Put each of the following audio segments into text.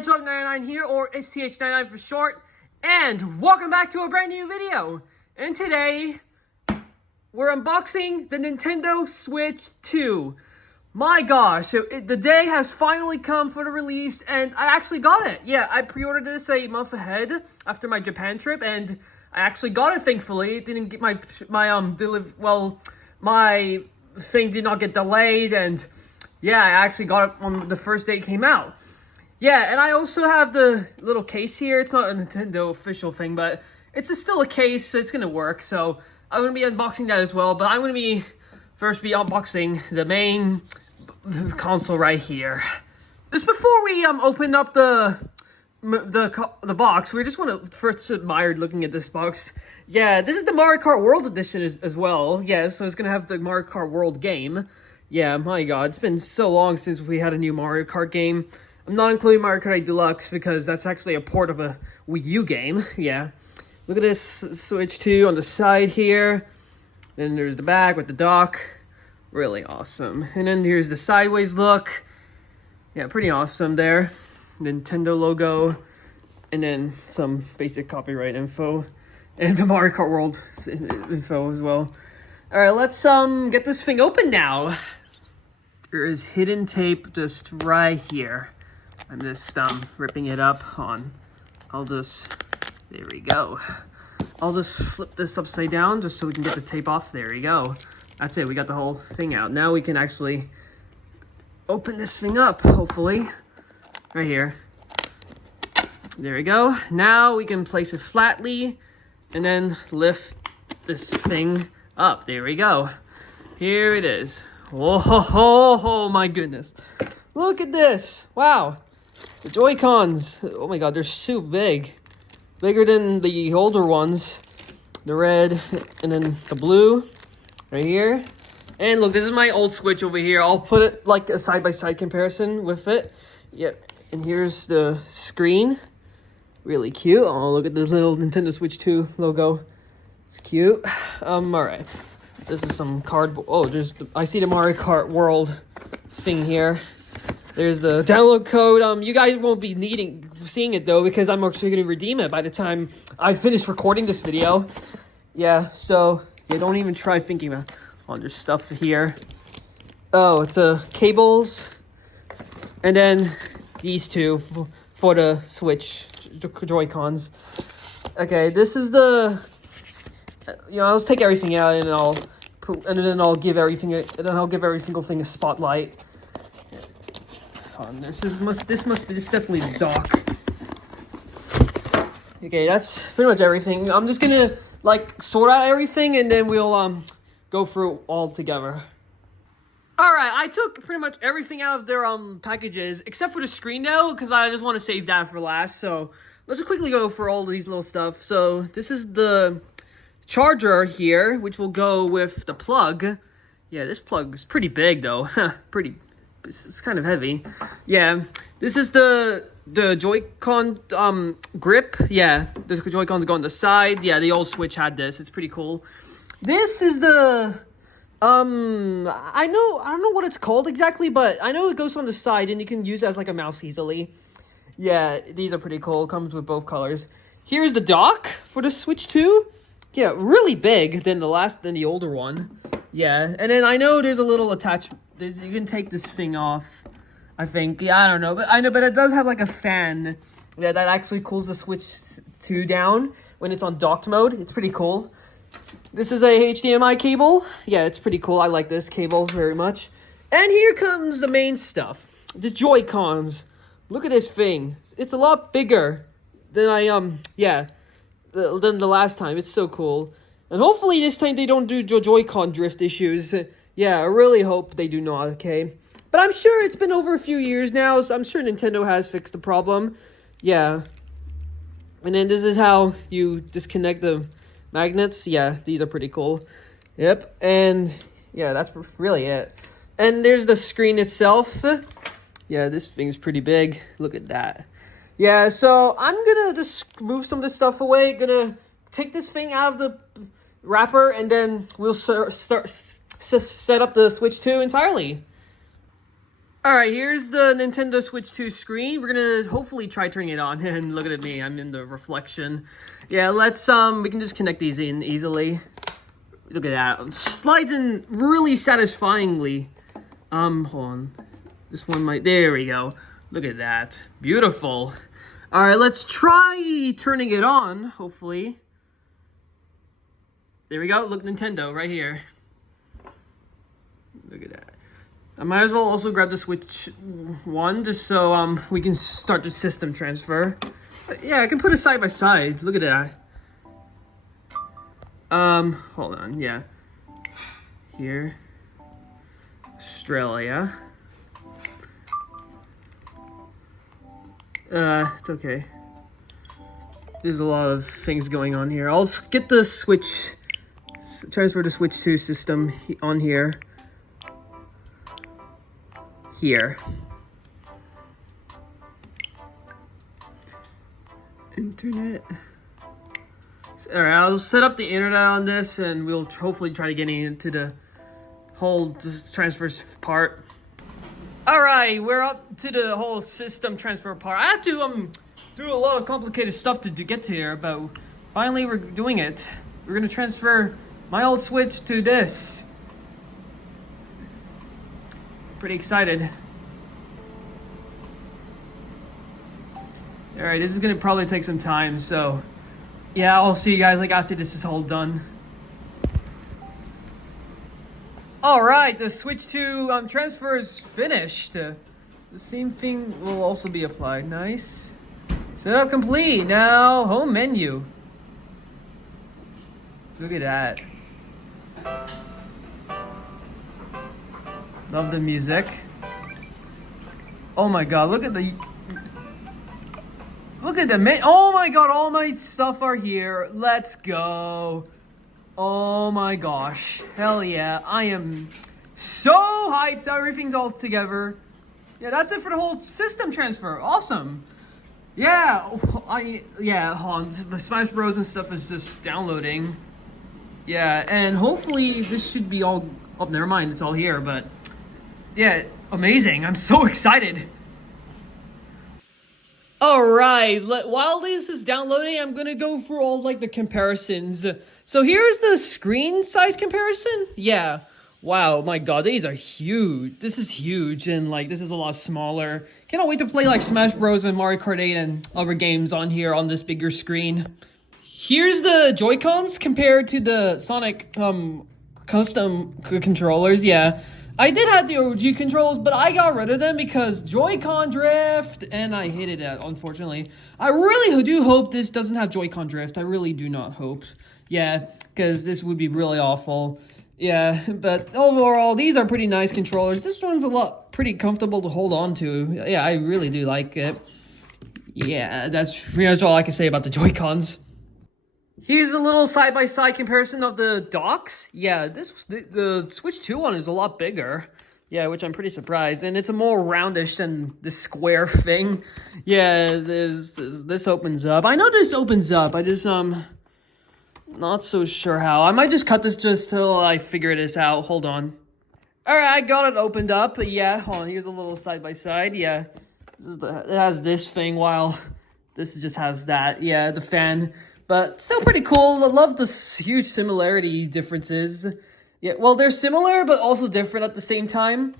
Hedgehog99 here, or STH99 for short, and welcome back to a brand new video. And today, we're unboxing the Nintendo Switch 2. My gosh, so the day has finally come for the release, and I actually got it. Yeah, I pre-ordered this a month ahead after my Japan trip, and I actually got it, thankfully. It didn't get my thing did not get delayed, and yeah, I actually got it on the first day it came out. Yeah, and I also have the little case here. It's not a Nintendo official thing, but it's still a case, so it's gonna work. So I'm gonna be unboxing that as well, but I'm gonna be unboxing the main console right here. Just before we open up the box, we just want to first admire looking at this box. Yeah, this is the Mario Kart World Edition as well. Yeah, so it's gonna have the Mario Kart World game. Yeah, my God, it's been so long since we had a new Mario Kart game. I'm not including Mario Kart 8 Deluxe because that's actually a port of a Wii U game. Yeah, look at this Switch 2 on the side here. Then there's the back with the dock. Really awesome. And then here's the sideways look. Yeah, pretty awesome there. Nintendo logo. And then some basic copyright info. And the Mario Kart World info as well. Alright, let's get this thing open now. There is hidden tape just right here. I'm just ripping it up on. There we go. I'll just flip this upside down just so we can get the tape off. There we go. That's it, we got the whole thing out. Now we can actually open this thing up, hopefully. Right here. There we go. Now we can place it flatly and then lift this thing up. There we go. Here it is. Whoa, my goodness. Look at this. Wow. The Joy-Cons. Oh my God, they're so big. Bigger than the older ones. The red and then the blue right here. And look, this is my old Switch over here. I'll put it like a side-by-side comparison with it. Yep. And here's the screen. Really cute. Oh, look at the little Nintendo Switch 2 logo. It's cute. Alright. This is some cardboard. Oh, I see the Mario Kart World thing here. There's the download code. You guys won't be seeing it though, because I'm actually going to redeem it by the time I finish recording this video. Yeah, so yeah, don't even try thinking about. Oh, there's stuff here. Oh, it's cables, and then these two for the Switch Joy-Cons. Okay, this is the. I'll take everything out and then I'll give every single thing a spotlight. This is definitely the dock. Okay, that's pretty much everything. I'm just gonna sort out everything and then we'll go through all together. Alright, I took pretty much everything out of their packages except for the screen though, because I just want to save that for last. So let's just quickly go for all these little stuff. So this is the charger here, which will go with the plug. Yeah, this plug is pretty big though. It's kind of heavy. Yeah, this is the Joy-Con grip. Yeah, the Joy-Cons go on the side. Yeah, the old Switch had this. It's pretty cool. This is the I don't know what it's called exactly, but I know it goes on the side and you can use it as like a mouse easily. Yeah, these are pretty cool. Comes with both colors. Here's the dock for the Switch 2. Yeah, really big than the older one. Yeah, and then I know there's a little attachment. You can take this thing off, I think. Yeah, I don't know, but it does have like a fan that actually cools the Switch 2 down when it's on docked mode. It's pretty cool. This is a HDMI cable. Yeah, it's pretty cool. I like this cable very much. And here comes the main stuff. The Joy-Cons. Look at this thing. It's a lot bigger than than the last time. It's so cool. And hopefully this time they don't do Joy-Con drift issues. Yeah, I really hope they do not, okay? But I'm sure it's been over a few years now, so I'm sure Nintendo has fixed the problem. Yeah. And then this is how you disconnect the magnets. Yeah, these are pretty cool. Yep, and yeah, that's really it. And there's the screen itself. Yeah, this thing's pretty big. Look at that. Yeah, so I'm gonna just move some of this stuff away. Gonna take this thing out of the wrapper, and then we'll set up the Switch 2 entirely. All right, here's the Nintendo Switch 2 screen. We're gonna hopefully try turning it on. And look at me, I'm in the reflection. Yeah, let's we can just connect these in easily. Look at that, it slides in really satisfyingly. Hold on, this one might. There we go. Look at that, beautiful. All right, let's try turning it on. Hopefully. There we go. Look, Nintendo right here. Look at that. I might as well also grab the Switch 1 just so we can start the system transfer. But yeah, I can put it side by side. Look at that. Hold on, yeah. Here. Australia. It's okay. There's a lot of things going on here. I'll get the Switch, transfer the Switch 2 system on here. Here. Internet. Alright, I'll set up the internet on this and we'll hopefully try to get into the whole transfer part. Alright, we're up to the whole system transfer part. I have to do a lot of complicated stuff to get to here, but finally we're doing it. We're gonna transfer my old Switch to this. Pretty excited. Alright, this is gonna probably take some time, so yeah, I'll see you guys like after this is all done. Alright, the Switch 2 transfer is finished. The same thing will also be applied. Nice. Setup complete. Now, home menu. Look at that. Love the music. Oh my god, look at the man. Oh my god, all my stuff are here. Let's go. Oh my gosh. Hell yeah. I am so hyped. Everything's all together. Yeah, that's it for the whole system transfer. Awesome. Yeah, the Smash Bros and stuff is just downloading. Yeah, and hopefully this should be all, oh, never mind, it's all here, but yeah, amazing. I'm so excited. Alright, while this is downloading, I'm gonna go through all like the comparisons. So here's the screen size comparison. Yeah, wow, my god, these are huge. This is huge, and like this is a lot smaller. Cannot wait to play like Smash Bros and Mario Kart 8 and other games on here on this bigger screen. Here's the Joy-Cons compared to the Sonic custom controllers. Yeah, I did have the OG controls, but I got rid of them because Joy-Con drift, and I hated it, unfortunately. I really do hope this doesn't have Joy-Con drift. I really do not hope. Yeah, because this would be really awful. Yeah, but overall, these are pretty nice controllers. This one's a lot pretty comfortable to hold on to. Yeah, I really do like it. Yeah, that's pretty much all I can say about the Joy-Cons. Here's a little side-by-side comparison of the docks. Yeah, the Switch 2 one is a lot bigger. Yeah, which I'm pretty surprised. And it's a more roundish than the square thing. Yeah, this opens up. I know this opens up. I just, not so sure how. I might just cut this just till I figure this out. Hold on. Alright, I got it opened up. Yeah, hold on. Here's a little side-by-side. Yeah, it has this thing while this just has that. Yeah, the fan. But still pretty cool. I love the huge similarity differences. Yeah, well, they're similar, but also different at the same time.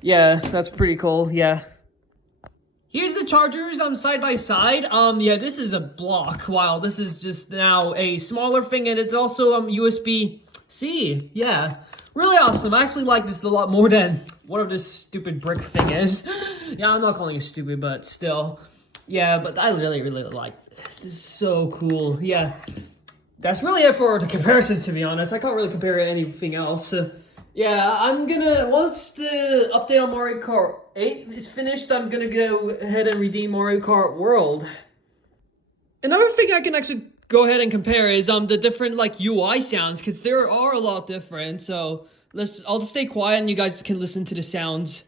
Yeah, that's pretty cool. Yeah. Here's the chargers side by side. Yeah, this is a block. Wow, this is just now a smaller thing, and it's also USB-C. Yeah, really awesome. I actually like this a lot more than whatever this stupid brick thing is. Yeah, I'm not calling it stupid, but still. Yeah, but I really, really like this. This is so cool. Yeah, that's really it for the comparisons, to be honest. I can't really compare it to anything else. Yeah, I'm gonna, once the update on Mario Kart 8 is finished, I'm gonna go ahead and redeem Mario Kart World. Another thing I can actually go ahead and compare is the different like UI sounds, because there are a lot different. So I'll just stay quiet and you guys can listen to the sounds.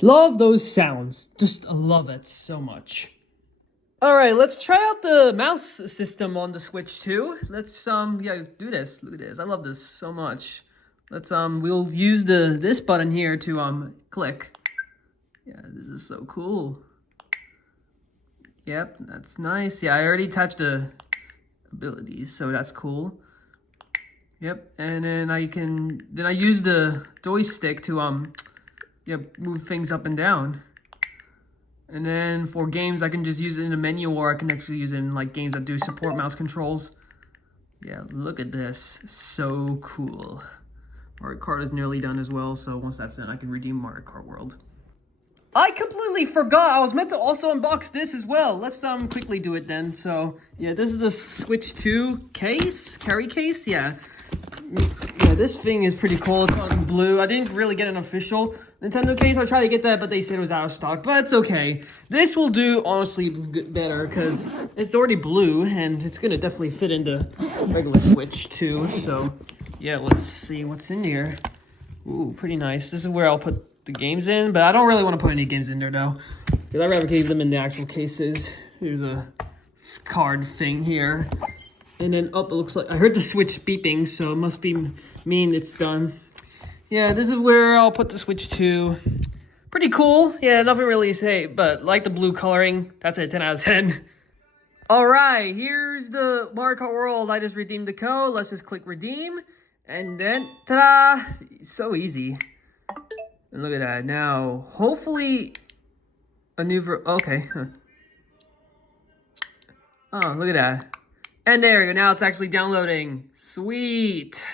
Love those sounds. Just love it so much. All right, let's try out the mouse system on the Switch 2. Let's yeah, do this. Look at this. I love this so much. Let's we'll use this button here to click. Yeah, this is so cool. Yep, that's nice. Yeah, I already touched the abilities, so that's cool. Yep, and then I use the joystick to yeah, move things up and down. And then for games, I can just use it in the menu, or I can actually use it in like games that do support mouse controls. Yeah, look at this. So cool. Mario Kart is nearly done as well, so once that's done, I can redeem Mario Kart World. I completely forgot. I was meant to also unbox this as well. Let's quickly do it then. So yeah, this is the Switch 2 case, carry case. Yeah, this thing is pretty cool. It's on blue. I didn't really get an official Nintendo case. I tried to get that, but they said it was out of stock. But it's okay. This will do honestly better because it's already blue and it's gonna definitely fit into regular Switch 2. So yeah, let's see what's in here. Ooh, pretty nice. This is where I'll put the games in, but I don't really want to put any games in there though, because I'd rather keep them in the actual cases. There's a card thing here, and then up it looks like I heard the Switch beeping, so it must mean it's done. Yeah, this is where I'll put the Switch 2. Pretty cool. Yeah, nothing really to say, but like the blue coloring, that's a 10 out of 10. All right, here's the Mario Kart World. I just redeemed the code. Let's just click redeem, and then ta-da! So easy. And look at that. Now, hopefully, a new okay. Huh. Oh, look at that. And there we go. Now it's actually downloading. Sweet.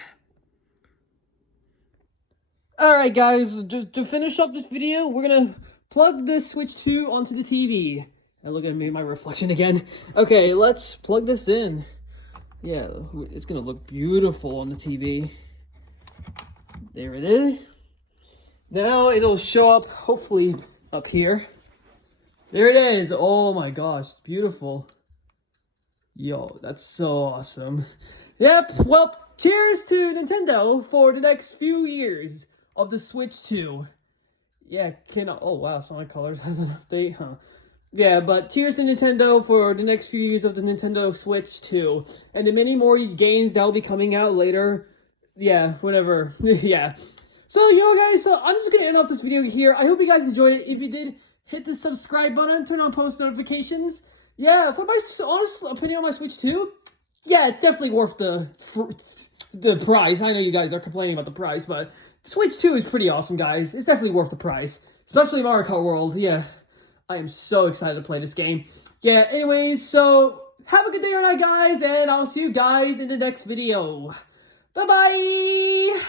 All right, guys. To finish up this video, we're going to plug this Switch 2 onto the TV. And look at me, my reflection again. Okay, let's plug this in. Yeah, it's going to look beautiful on the TV. There it is. Now it'll show up, hopefully, up here. There it is. Oh my gosh, it's beautiful. Yo, that's so awesome. Yep, well, cheers to Nintendo for the next few years of the Switch 2. Yeah, oh wow, Sonic Colors has an update, huh? Yeah, but cheers to Nintendo for the next few years of the Nintendo Switch 2. And the many more games that'll be coming out later. Yeah, whenever. Yeah. So, guys, so I'm just going to end off this video here. I hope you guys enjoyed it. If you did, hit the subscribe button, turn on post notifications. Yeah, for my honest opinion on my Switch 2, yeah, it's definitely worth the price. I know you guys are complaining about the price, but Switch 2 is pretty awesome, guys. It's definitely worth the price, especially Mario Kart World. Yeah, I am so excited to play this game. Yeah, anyways, so have a good day or night, guys, and I'll see you guys in the next video. Bye-bye!